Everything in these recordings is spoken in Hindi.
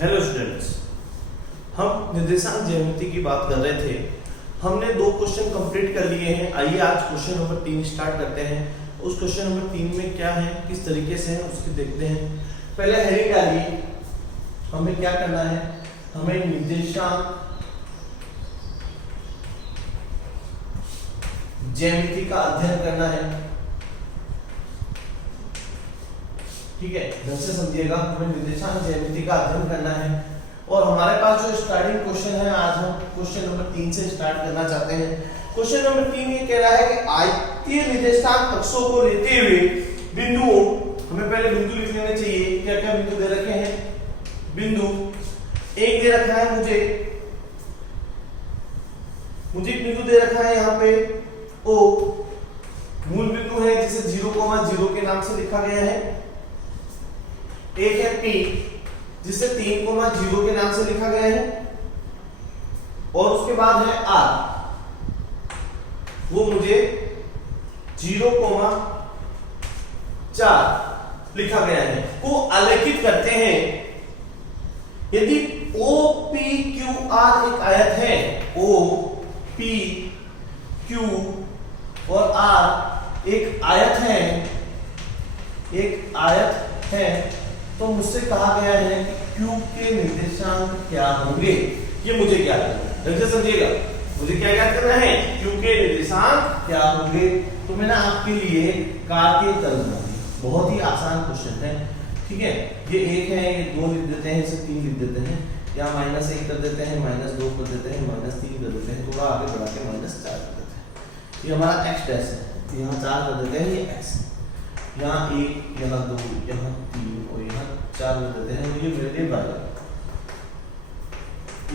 हेलो स्टूडेंट्स, हम निर्देशांक ज्यामिति की बात कर रहे थे। हमने 2 क्वेश्चन कंप्लीट कर लिए हैं। आइए आज क्वेश्चन नंबर 3 स्टार्ट करते हैं। उस क्वेश्चन नंबर 3 में क्या है, किस तरीके से है उसको देखते हैं। पहले हेडिंग डालिए। हमें क्या करना है, हमें निर्देशांक ज्यामिति का अध्ययन करना है। ठीक है, ध्यान से समझिएगा। हमें निर्देशांक ज्यामिति का अध्ययन करना है और हमारे पास जो स्टार्टिंग क्वेश्चन है, आज हम क्वेश्चन नंबर 3 से स्टार्ट करना चाहते हैं। क्वेश्चन नंबर 3 ये कह रहा है कि आयतीय निर्देशांक अक्षों को लेते हुए बिंदुओं, हमें पहले बिंदु लिख लेने चाहिए। क्या क्या बिंदु दे रखे हैं? बिंदु एक दे रखा है मुझे एक बिंदु दे रखा है यहाँ पे O, मूल बिंदु है जिसे 0,0 के नाम से लिखा गया है। एक है P जिसे 3,0 के नाम से लिखा गया है और उसके बाद है R, वो मुझे 0,4 लिखा गया है, को आलेखित करते हैं। यदि OPQR एक आयत है, OPQ और R एक आयत है, तो मुझसे कहा गया है कि Q के निर्देशांक क्या होंगे, ये मुझे क्या करना है। ढंग से समझिएगा, मुझे क्या क्या करना है, Q के निर्देशांक क्या होंगे। तो मैंने आपके लिए कार्तीय तल बना दी। बहुत ही आसान क्वेश्चन है। ठीक है, ये 1 है, ये 2 लिख देते हैं, इसे 3 लिख देते हैं, यहाँ -1 कर देते हैं, -2 कर देते हैं, -3 कर देते हैं, थोड़ा आगे बढ़ा के -4 कर देते हैं। ये हमारा x डैश है, यहाँ 4 कर देते हैं, ये x, यहाँ 1, यहाँ 2, यहाँ 3 और यहाँ 4 कर देते हैं। ये मेरे लिए y है।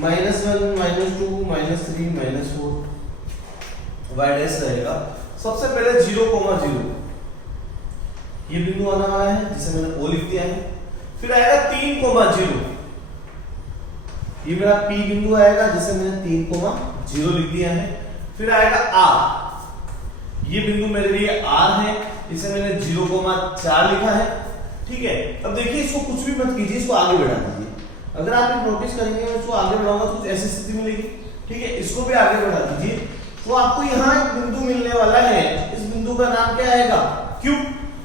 -1, -2, -3, -4 y डैश रहेगा। सबसे पहले 0,0 ये बिंदु आने वाला है जिसे मैंने O लिख दिया है। फिर आएगा 3,0, ये मेरा P बिंदु आएगा जिसे मैंने 3,0 लिख दिया है। फिर आएगा R, ये बिंदु मेरे लिए R है, इसे मैंने 0,4 लिखा है। ठीक है, अब देखिए इसको कुछ भी मत कीजिए, इसको आगे बढ़ा दीजिए। अगर आप एक नोटिस करेंगे, मैं इसको आगे बढ़ाऊंगा तो कुछ ऐसी स्थिति मिलेगी। ठीक है, इसको भी आगे बढ़ा दीजिए तो आपको यहाँ एक बिंदु मिलने वाला है। इस बिंदु का नाम क्या आएगा? Q।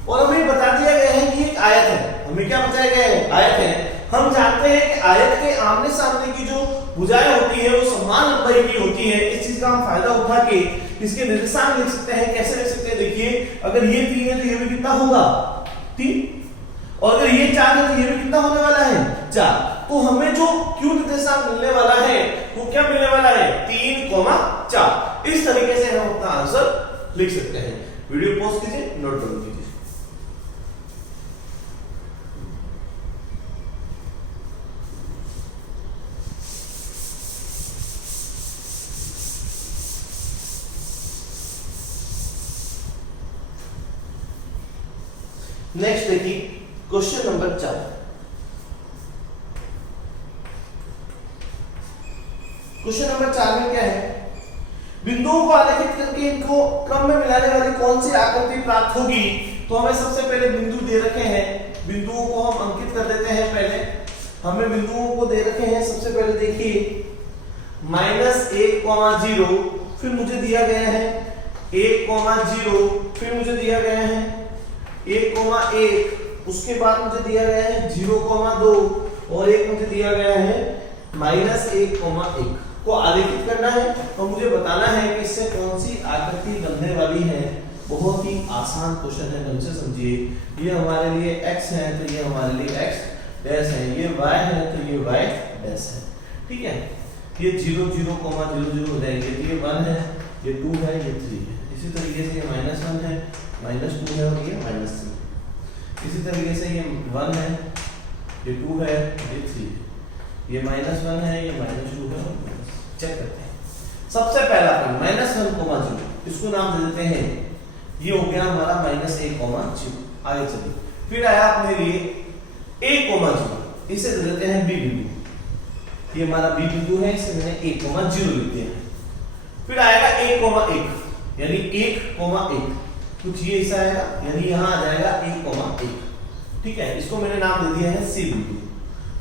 और हमें बता दिया गया है कि एक आयत है। हमें क्या बताया गया है? आयत है। हम जानते हैं कि आयत के आमने सामने की जो भुजाएं होती है वो समान लंबाई की होती है। इस चीज का हम फायदा उठा के इसके निर्देशांक लिख सकते हैं। कैसे लिख सकते हैं? देखिए, अगर ये 3 है तो ये भी कितना होगा? 3। और अगर ये 4 है तो ये भी कितना होने वाला है? 4। तो हमें जो Q निर्देशांक मिलने वाला है वो क्या मिलने वाला है? 3,4। इस तरीके से हम अपना आंसर लिख सकते हैं। वीडियो पॉज कीजिए, नोट डाउन कीजिए। नेक्स्ट देखिए क्वेश्चन नंबर 4। क्वेश्चन नंबर 4 में क्या है? बिंदुओं को आलेखित करके इनको क्रम में मिलाने वाली कौन सी आकृति प्राप्त होगी? तो हमें सबसे पहले बिंदु दे रखे हैं, बिंदुओं को हम अंकित कर देते हैं। पहले हमें बिंदुओं को दे रखे हैं। सबसे पहले देखिए -1,0, फिर मुझे दिया गया है 1,0, फिर मुझे दिया गया है 1,1, उसके बाद मुझे दिया गया है 0,2 और एक मुझे दिया गया है -1,1 को आलेखित करना है और मुझे बताना है कि इससे कौन सी आकृति बनने वाली है। बहुत ही आसान क्वेश्चन है, ढंग से समझिए। ये हमारे लिए x है तो ये हमारे लिए x डैश है, ये y है तो ये y डैश है। ठीक है, ये 0,0,0 हो जाएंगे तो ये 1 है, ये 2 है, ये 3 है। इसी तरीके से ये -1 है, -2 है और ये -3। इसी तरीके से ये 1 है, ये 2 है, ये 3 है, ये -1 है, ये -2 है। चेक करते हैं। सबसे पहला पॉइंट -1,0, इसको नाम दे देते हैं, ये हो गया हमारा -1,0। आगे चलिए, फिर आया अपने लिए 1,0, इसे दे देते हैं B बिंदु। ये हमारा B बिंदु है, इसे मैंने 1,0 लिख दिया है। फिर आएगा 1,1, यानी 1,1 कुछ ये ऐसा आएगा, यानी यहाँ आ जाएगा 1,1। ठीक है, इसको मैंने नाम दे दिया है C बिंदु।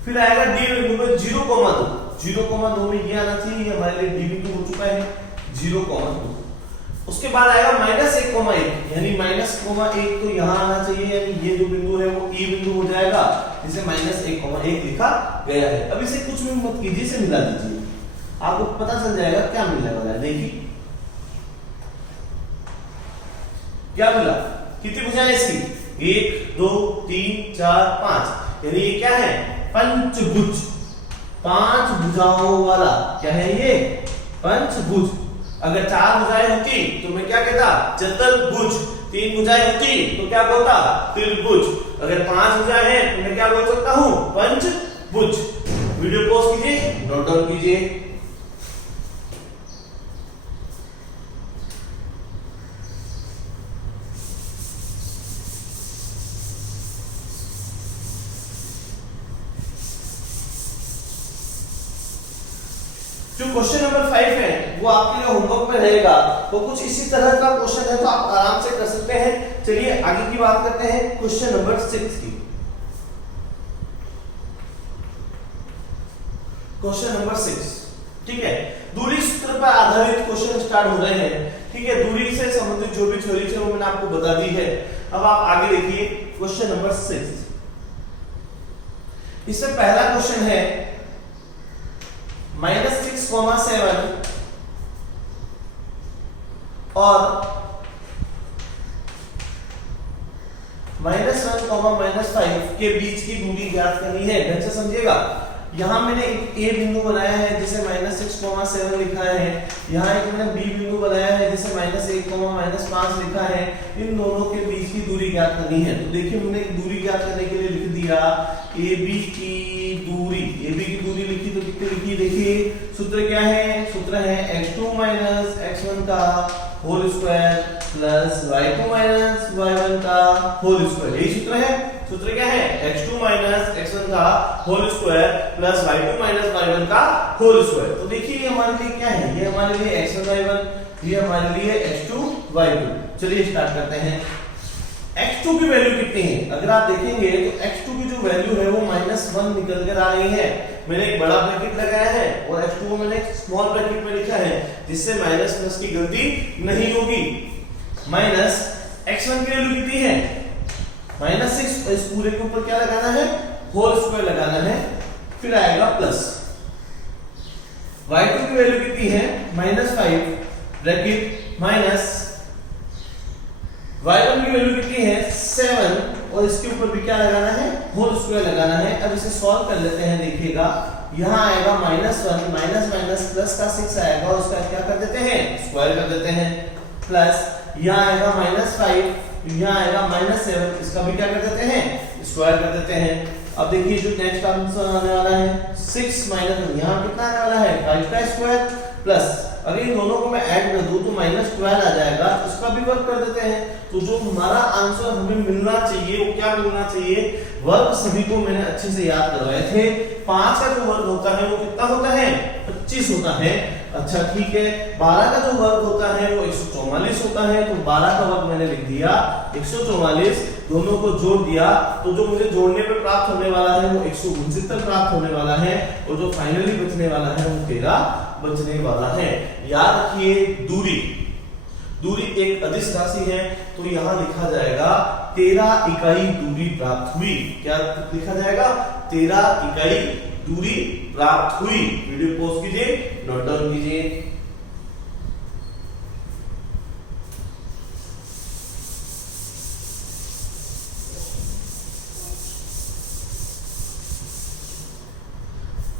फिर आएगा डी बिंदु में 0,2, 0,2 में ये आना चाहिए, ये हमारे लिए डी बिंदु हो चुका है 0,2। उसके बाद आएगा -1,1 यानी -1 तो यहाँ आना चाहिए, यानी ये जो बिंदु है वो ई बिंदु हो जाएगा, जिसे -1,1 लिखा गया है। अब इसे कुछ भी मत कीजिए, इसे मिला दीजिए, आपको पता चल जाएगा क्या मिलने वाला है। देखिए क्या मिला, कितनी भुजाएं इसकी, 1 2 3 4 5, यानी ये क्या है, पंचभुज, 5 भुजाओं वाला क्या है ये, पंचभुज। अगर 4 भुजाएं होती तो मैं क्या कहता, चतुर्भुज, 3 भुजाएं होती तो क्या बोलता, त्रिभुज, अगर 5 भुजाएं हैं तो मैं क्या बोल सकता हूं, पंचभुज। वीडियो पॉज कीजिए, नोट डाउन कीजिए। जो क्वेश्चन नंबर 5 है वो आपके लिए होमवर्क में रहेगा, वो कुछ इसी तरह का क्वेश्चन है, तो आप आराम से कर सकते हैं। चलिए आगे की बात करते हैं क्वेश्चन नंबर 6 की। क्वेश्चन नंबर 6, ठीक है, दूरी सूत्र पर आधारित क्वेश्चन स्टार्ट हो रहे हैं, ठीक है, दूरी से संबंधित जो भी थ्योरी है वो मैंने आपको बता दी है। अब आप आगे देखिए क्वेश्चन नंबर 6। इसमें पहला क्वेश्चन है -6,7 और -1, -5 के बीच की दूरी ज्ञात करनी है। ढंग से समझिएगा, यहां मैंने एक ए बिंदु बनाया है जिसे -6,7 लिखा है, यहां एक मैंने बी बिंदु बनाया है जिसे -1, -5 लिखा है। इन दोनों के बीच की दूरी ज्ञात करनी है। तो देखिए मैंने दूरी ज्ञात करने के लिए लिख दिया ए बी की दूरी, ए बी की दूरी लिखी तो कितनी लिखी, देखिए सूत्र क्या है, सूत्र है x2 - x1 का whole square plus y2 - y1 का होल स्क्वायर, यही सूत्र है। सूत्र क्या है, x2 - x1 का whole square plus y2 - y1 का होल स्क्वायर। तो देखिए ये हमारे लिए क्या है, ये हमारे लिए x1 y1, ये हमारे लिए x2 y2। चलिए स्टार्ट करते हैं। x2 की वैल्यू कितनी है, अगर आप देखेंगे तो x2 की जो वैल्यू है वो -1 निकल कर आ रही है। मैंने एक बड़ा ब्रैकेट लगाया है और x2 को मैंने एक स्मॉल ब्रैकेट में लिखा है, जिससे माइनस प्लस की गलती नहीं होगी। माइनस x1 की वैल्यू कितनी है, -6, इस पूरे के ऊपर क्या लगाना है, होल स्क्वायर लगाना है, फिर आएगा प्लस। y2 की वैल्यू कितनी है, -5 ब्रैकेट माइनस y1 की वैल्यू कितनी है, 7, और इसके ऊपर भी क्या लगाना है, होल स्क्वायर लगाना है। अब इसे सॉल्व कर लेते हैं, देखिएगा यहाँ आएगा -1 माइनस प्लस का 6 आएगा, और उसका क्या कर देते हैं, स्क्वायर कर देते हैं, प्लस यहाँ आएगा -5, यहाँ आएगा -7, इसका भी क्या कर देते हैं, स्क्वायर कर देते हैं। अब देखिए जो नेक्स्ट आंसर आने वाला है 6 माइनस यहाँ कितना आने वाला है, 5 का स्क्वायर, प्लस अगर इन दोनों को मैं ऐड कर दूं तो -12 आ जाएगा, उसका भी वर्क कर देते हैं। तो जो हमारा आंसर हमें मिलना चाहिए वो क्या मिलना चाहिए, वर्ग सभी को मैंने अच्छे से याद करवाए थे। 5 का जो वर्ग होता है वो कितना होता है, 25 होता है। अच्छा ठीक है, 12 का जो वर्ग होता है वो 144 होता है, तो 12 का वर्ग मैंने लिख दिया 144, दोनों को जोड़ दिया तो जो मुझे जोड़ने पे प्राप्त होने वाला है वो 169 प्राप्त होने वाला है, और जो फाइनली बचने वाला है वो 13 बचने वाला है। याद रखिए दूरी एक अदिश राशि है, तो यहां लिखा जाएगा 13 इकाई दूरी प्राप्त हुई। क्या लिखा जाएगा, 13 इकाई दूरी प्राप्त हुई। वीडियो पॉज कीजिए, नोट डाउन कीजिए।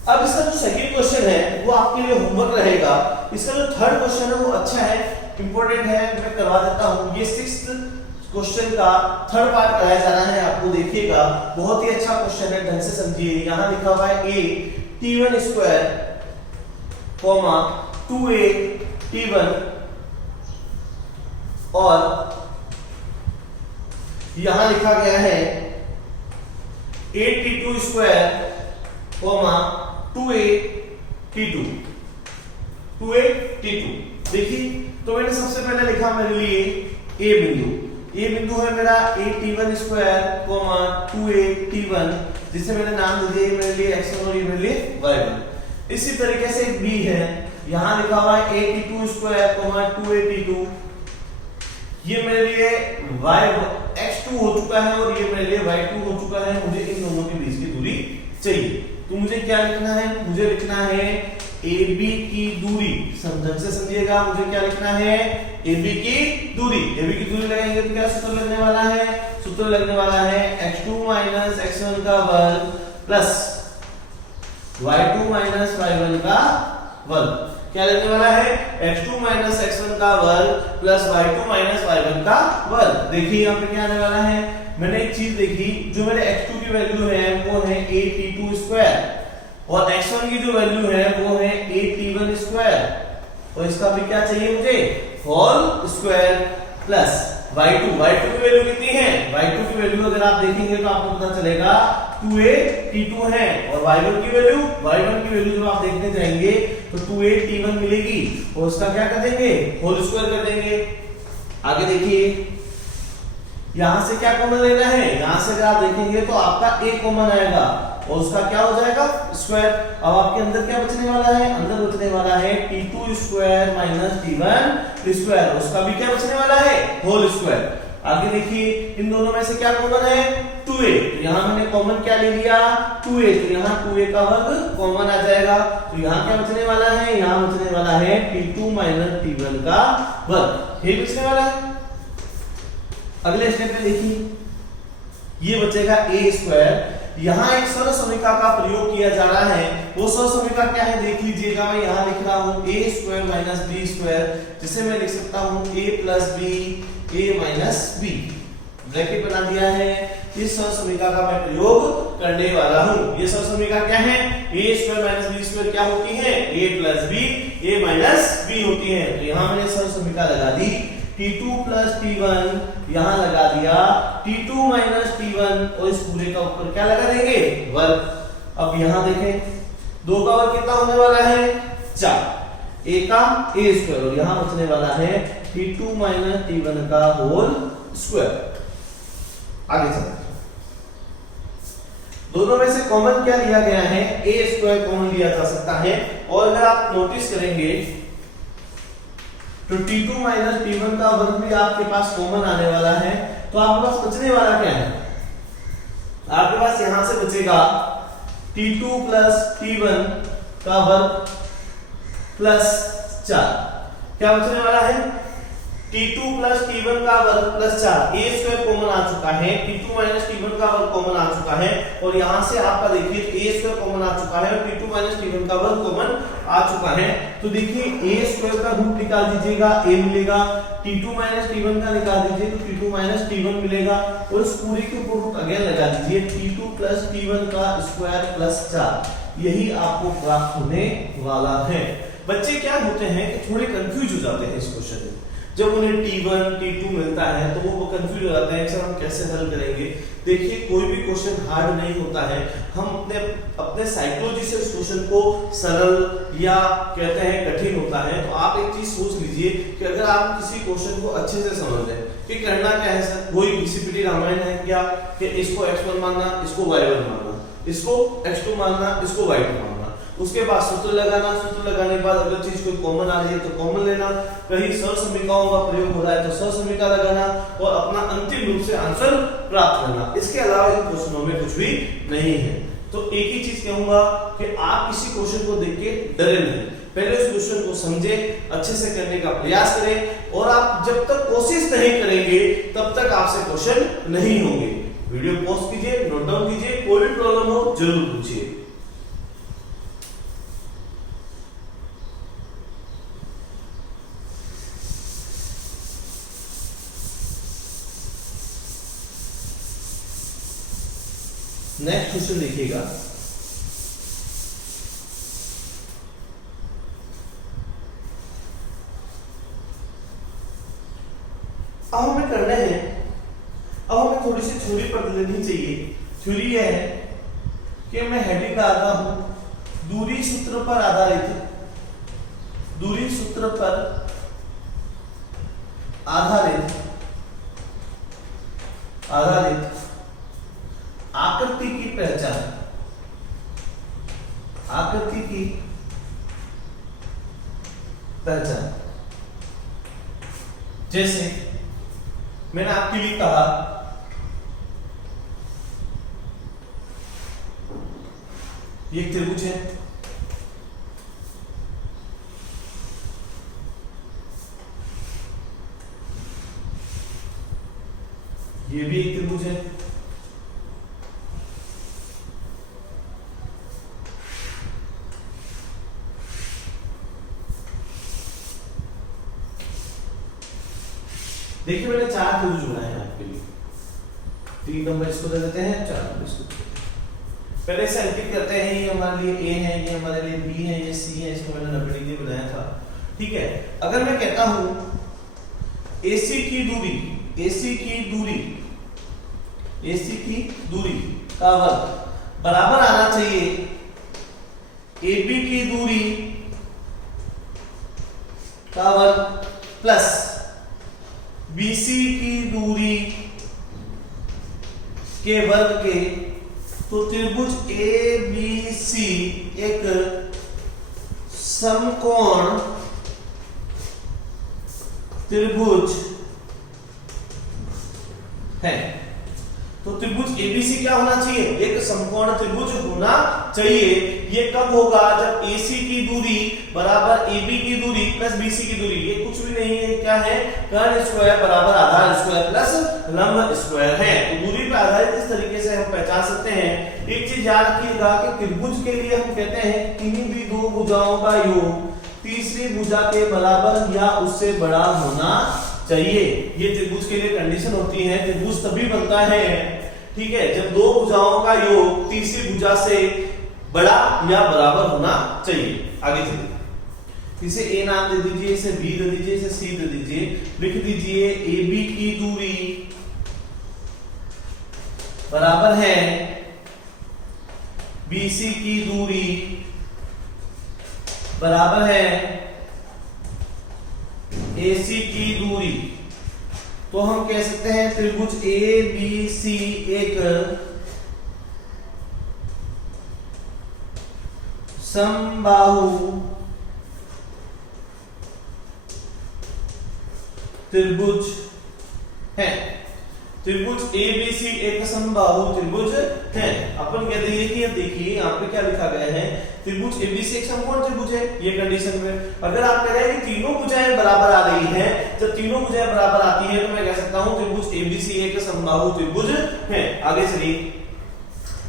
अब इसका जो सेकंड क्वेश्चन है वो आपके लिए होमवर्क रहेगा। इसका जो थर्ड क्वेश्चन है वो अच्छा है, इंपॉर्टेंट है, मैं करवा देता हूं। ये 6th क्वेश्चन का थर्ड पार्ट कराया जाना है आपको, देखिएगा बहुत ही अच्छा क्वेश्चन है, ढंग से समझिए। यहां लिखा हुआ है a t1 square, 2a t1, और यहां लिखा गया है 8t2 square, 2a t2, 2a t2। देखिए तो मैंने सबसे पहले लिखा मेरे लिए ए बिंदु है मेरा 8t1 स्क्वायर, 2a t1, जिसे मैंने नाम दे दिया, ये मेरे लिए x1 और ये मेरे लिए y1। इसी तरीके से एक b है, यहां लिखा हुआ है a t2 square 2a t2, ये मेरे लिए y x2 हो चुका है और ये मेरे लिए y2 हो चुका है। मुझे इन दोनों के बीच की दूरी चाहिए, तो मुझे क्या लिखना है, मुझे लिखना है AB की दूरी। ढंग से समझिएगा, मुझे क्या लिखना है, AB की दूरी। AB की दूरी लगाएंगे तो क्या सूत्र लगने वाला है, सूत्र लगने वाला है x2 - x1 का वर्ग प्लस y2 - y1 का वर्ग। क्या लगने वाला है, x2 - x1 का वर्ग प्लस y2 - y1 का वर्ग। देखिए यहाँ पे क्या आने वाला है, मैंने एक चीज देखी, जो मेरे x2 की वैल्यू है वो है a t2 स्क्वायर और x1 की जो वैल्यू है वो है a t1 स्क्वायर और इसका भी क्या चाहिए मुझे, होल स्क्वायर प्लस y2 की वैल्यू कितनी है, y2 की वैल्यू अगर आप देखेंगे तो आपको पता चलेगा 2a t2 है और y1 की वैल्यू जब आप देखने जाएंगे तो 2a t1 मिलेगी और उसका क्या कर देंगे, होल स्क्वायर कर देंगे। आगे देखिए, यहां से क्या कॉमन लेना है, यहां से अगर आप देखेंगे तो आपका a कॉमन आएगा और उसका क्या हो जाएगा, स्क्वायर। अब आपके अंदर क्या बचने वाला है, अंदर बचने वाला है t2 square minus t1 square, उसका भी क्या बचने वाला है, होल स्क्वायर। आगे देखिए, इन दोनों में से क्या कॉमन है, 2a, तो यहां मैंने कॉमन क्या ले लिया, 2a, तो यहां 2a का वर्ग कॉमन आ जाएगा, तो यहां क्या बचने वाला है, यहां बचने वाला है t2 माइनस t1 का वर्ग, ये बचने वाला है। अगले स्टेप में देखिए, ये बचेगा a स्क्वायर। यहां एक सहसमीका का प्रयोग किया जा रहा है, वो सहसमीका क्या है देख लीजिएगा। मैं यहां लिख रहा हूं a square minus b square, जिसे मैं लिख सकता हूं a plus b a minus b, bracket बना दिया है। इस सहसमीका का मैं प्रयोग करने वाला हूं। ये सहसमीका क्या है, a square minus b square क्या होती है, a plus b a minus b होती है। तो यहां मैंने सहसमीका लगा दी, t2 प्लस t1 यहां लगा दिया, t2 माइनस t1 और इस पूरे का ऊपर क्या लगा देंगे, वर्ग। अब यहां देखें, 2 का वर्ग कितना होने वाला है, 4, a का a स्क्वायर और यहां बचने वाला है t2 माइनस t1 का होल स्क्वायर। आगे चलते, दोनों में से कॉमन क्या लिया गया है, a स्क्वायर कॉमन लिया जा सकता है। और अगर आप नोटिस करेंगे तो t2 माइनस t1 का वर्ग भी आपके पास कॉमन आने वाला है, तो आपके पास बचने वाला क्या है, आपके पास यहां से बचेगा t2 प्लस t1 का वर्ग प्लस 4, क्या बचने वाला है, t2 प्लस t1 का वर्ग प्लस 4, a स्क्वायर कॉमन आ चुका है, t2 माइनस t1 का वर्ग कॉमन आ चुका है और यहां से आपका देखिए a स्क्वायर कॉमन आ चुका है और t2 माइनस t1 का वर्ग कॉमन आ चुका है। तो देखिए a स्क्वायर का रूट निकाल दीजिएगा, a मिलेगा, t2 माइनस t1 का निकाल दीजिए तो t2 माइनस t1 मिलेगा और इस पूरे के ऊपर रूट अगेन लगा दीजिए, t2 प्लस t1 का स्क्वायर प्लस 4, यही आपको प्राप्त होने वाला है। बच्चे क्या होते हैं कि थोड़े कंफ्यूज हो जाते हैं इस क्वेश्चन में, जब उन्हें t1 t2 मिलता है तो वो कंफ्यूज हो जाते हैं कि सर हम कैसे हल करेंगे। देखिए कोई भी क्वेश्चन हार्ड नहीं होता है, हम अपने साइकोलॉजी से उस क्वेश्चन को सरल या कहते हैं कठिन होता है। तो आप एक चीज सोच लीजिए कि अगर आप किसी क्वेश्चन को अच्छे से समझ लें कि करना क्या है सर, वही घिसी-पिटी रामायण है क्या, कि इसको x1 मानना, इसको y1 मानना, इसको x2 मानना, इसको y2 मानना, उसके बाद सूत्र लगाना, सूत्र लगाने के बाद अगर चीज कोई कॉमन आ रही है तो कॉमन लेना, कहीं सहसमीकाओं का प्रयोग हो रहा है तो सहसमीका लगाना और अपना अंतिम रूप से आंसर प्राप्त करना। इसके अलावा इन क्वेश्चनों में कुछ भी नहीं है। तो एक ही चीज कहूंगा कि आप किसी क्वेश्चन को देख के डरे नहीं, पहले उस क्वेश्चन को समझे, अच्छे से करने का प्रयास करें और आप जब तक कोशिश नहीं करेंगे तब तक आपसे क्वेश्चन नहीं होंगे। वीडियो पॉज कीजिए, नोट डाउन कीजिए, कोई भी प्रॉब्लम हो जरूर पूछिए। नेक्स्ट क्वेश्चन देखिएगा, अब हमें करना है, अब हमें थोड़ी सी थ्योरी पढ़ लेनी चाहिए। थ्योरी यह है कि मैं हेडिंग डालता हूं दूरी सूत्र पर आधारित, दूरी सूत्र पर आधारित आकृति की पहचान, आकृति की पहचान। जैसे मैंने आपके लिए कहा ये एक त्रिभुज है, ये भी एक त्रिभुज है, देखिए मैंने 4 त्रिभुज बनाए हैं आपके लिए, 3 नंबर इसको दे देते हैं, 4 नंबर इसको दे देते हैं। पहले से अंकित करते हैं, ये हमारे लिए A है, ये हमारे लिए B है, ये C है, इसको मैंने 90 डिग्री बनाया था। ठीक है, अगर मैं कहता हूं AC की दूरी, AC की दूरी, AC की दूरी का वर्ग बराबर आना चाहिए AB की दूरी का वर्ग प्लस BC की दूरी के वर्ग के। तो त्रिभुज ABC एक समकोण त्रिभुज है। तो त्रिभुज ABC क्या होना चाहिए? एक समकोण त्रिभुज होना चाहिए। ये कब होगा? जब AC की दूरी बराबर AB की दूरी प्लस BC की दूरी, ये कुछ भी नहीं है, क्या है? कर्ण स्क्वायर बराबर आधार स्क्वायर प्लस लंब स्क्वायर है। तो दूरी पर आधारित इस तरीके से हम पहचान सकते हैं। एक चीज याद रखिएगा कि त्रिभुज के लिए हम कहते हैं किन्हीं भी दो भुजाओं का योग तीसरी भुजा के बराबर या उससे बड़ा होना चाहिए। ये त्रिभुज के लिए कंडीशन होती है। त्रिभुज तभी बनता है, ठीक है, जब दो भुजाओं का योग तीसरी भुजा से बड़ा या बराबर होना चाहिए। आगे चलिए, इसे A नाम दे दीजिए, इसे B दे दीजिए, इसे C दे दीजिए। लिख दीजिए AB की दूरी बराबर है BC की दूरी बराबर है AC की दूरी। तो हम कह सकते हैं त्रिभुज ABC एक समबाहु त्रिभुज है। त्रिभुज ABC एक समबाहु त्रिभुज है। अपन कह देंगे कि देखिए यहाँ पे क्या लिखा गया है, त्रिभुज ABC एक समकोण त्रिभुज है। ये कंडीशन में अगर आप कह रहे हैं कि तीनों भुजाएं बराबर आ रही हैं, जब तीनों भुजाएं बराबर आती हैं तो मैं कह सकता हूं त्रिभुज ABC एक समबाहु त्रिभुज है। आगे चलिए,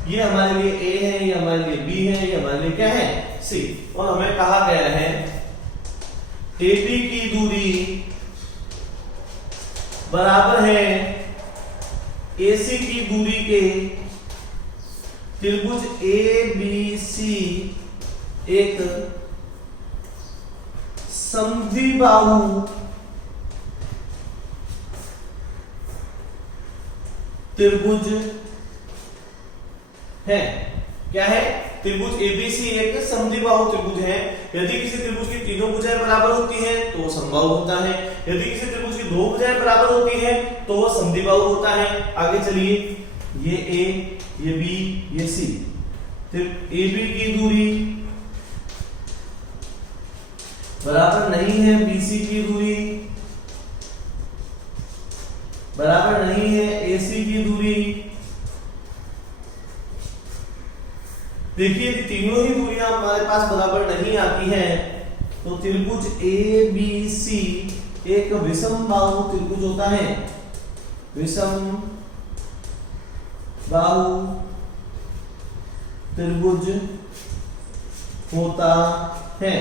ये हमारे लिए A है, ये हमारे लिए B है, ये हमारे लिए क्या है? C। और हमें कहा गया है AB की दूरी बराबर है AC की दूरी के। त्रिभुज ABC एक समद्विबाहु त्रिभुज है। क्या है? त्रिभुज ABC एक समद्विबाहु त्रिभुज है। यदि किसी त्रिभुज की तीनों भुजाएं बराबर होती हैं तो वो समबाहु होता है। यदि किसी त्रिभुज की दो भुजाएं बराबर होती हैं तो वो समद्विबाहु होता है। आगे चलिए, ये A, ये B, ये C। AB की दूरी बराबर नहीं है BC की दूरी, बराबर नहीं है AC की दूरी। देखिए यदि तीनों ही दूरियां हमारे पास बराबर नहीं आती हैं तो त्रिभुज ABC एक विषमबाहु त्रिभुज होता है। विषमबाहु त्रिभुज होता है।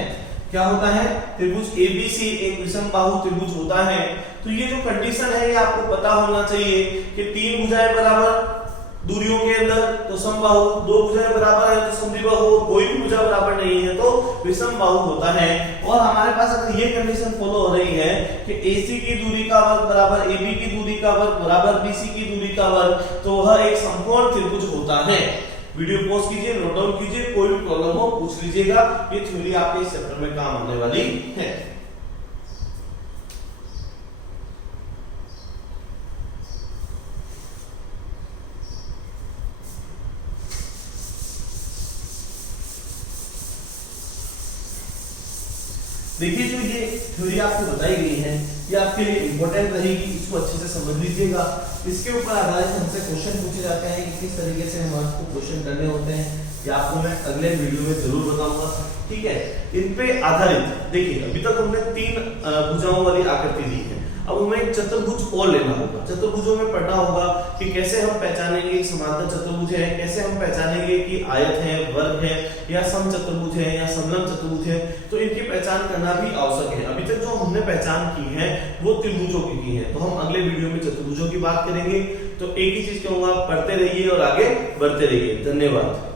क्या होता है? त्रिभुज ABC एक विषमबाहु त्रिभुज होता है। तो ये जो कंडीशन है ये आपको पता होना चाहिए कि तीन भुजाएं बराबर दूरियों के अंदर तो समबाहु, दो भुजाएं बराबर है तो समद्विबाहु, कोई भी भुजा बराबर नहीं है तो विषमबाहु होता है। और हमारे पास अगर ये कंडीशन फॉलो हो रही है कि AC की दूरी का वर्ग बराबर AB की दूरी का वर्ग बराबर BC की दूरी का वर्ग, तो वह एक समकोण त्रिभुज होता है। वीडियो पॉज कीजिए, नोट डाउन कीजिए, कोई भी प्रॉब्लम हो पूछ लीजिएगा। ये थ्योरी आपके इस चैप्टर में काम आने वाली है। देखिए जो ये थ्योरी आपको बताई गई है ये आपके लिए इंपॉर्टेंट रहेगी, इसको अच्छे से समझ लीजिएगा। इसके ऊपर आधारित हमसे क्वेश्चन पूछे जाते हैं कि किस तरीके से हम आपको क्वेश्चन करने होते हैं, ये आपको मैं अगले वीडियो में जरूर बताऊंगा, ठीक है। इन पे आधारित देखिए अभी तक हमने 3 भुजाओं वाली आकृति दी है, अब हमें एक चतुर्भुज और लेना होगा। चतुर्भुजों में पढ़ना होगा कि कैसे हम पहचानेंगे कि समांतर चतुर्भुज है, कैसे हम पहचानेंगे कि आयत है, वर्ग है, या सम चतुर्भुज है, या समलंब चतुर्भुज है, तो इनकी पहचान करना भी आवश्यक है। अभी तक जो हमने पहचान की है वो त्रिभुजों की है, तो हम अगले वीडियो में चतुर्भुजों की बात करेंगे। तो एक ही चीज कहूंगा, पढ़ते रहिए और आगे बढ़ते रहिए। धन्यवाद।